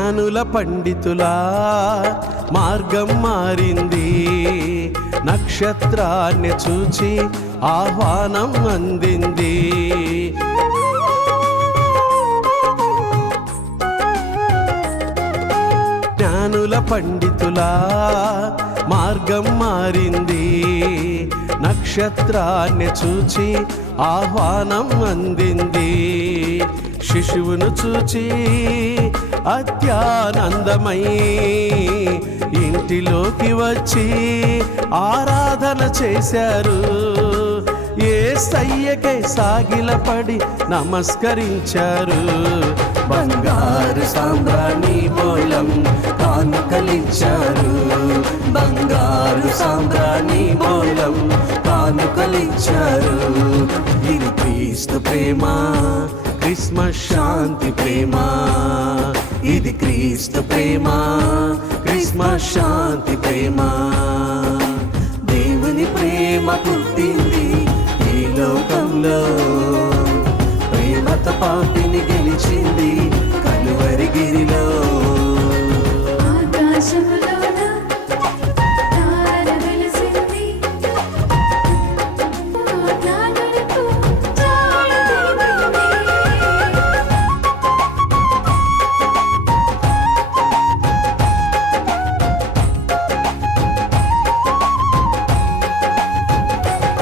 జ్ఞానుల పండితుల మార్గం మారింది, నక్షత్రాన్ని చూచి ఆహ్వానం అందింది. జ్ఞానుల పండితుల మార్గం మారింది, నక్షత్రాన్ని చూచి ఆహ్వానం అందింది. శిశువును చూచి అత్యానందమై ఇంటిలోకి వచ్చి ఆరాధన చేశారు. యేసయ్యకే సాగిలపడి నమస్కరించారు. బంగారు సాంబ్రాణి బోళం కానుకలిచ్చారు, బంగారు సాంబ్రాణి బోళం కానుకలిచ్చారు. ఇది క్రీస్తు ప్రేమ, క్రిస్మస్ శాంతి ప్రేమ. ఇది క్రీస్తు ప్రేమ, క్రిస్మస్ శాంతి ప్రేమ. దేవుని ప్రేమ పుట్టింది ఈ లోకంలో, ప్రేమతో పాపి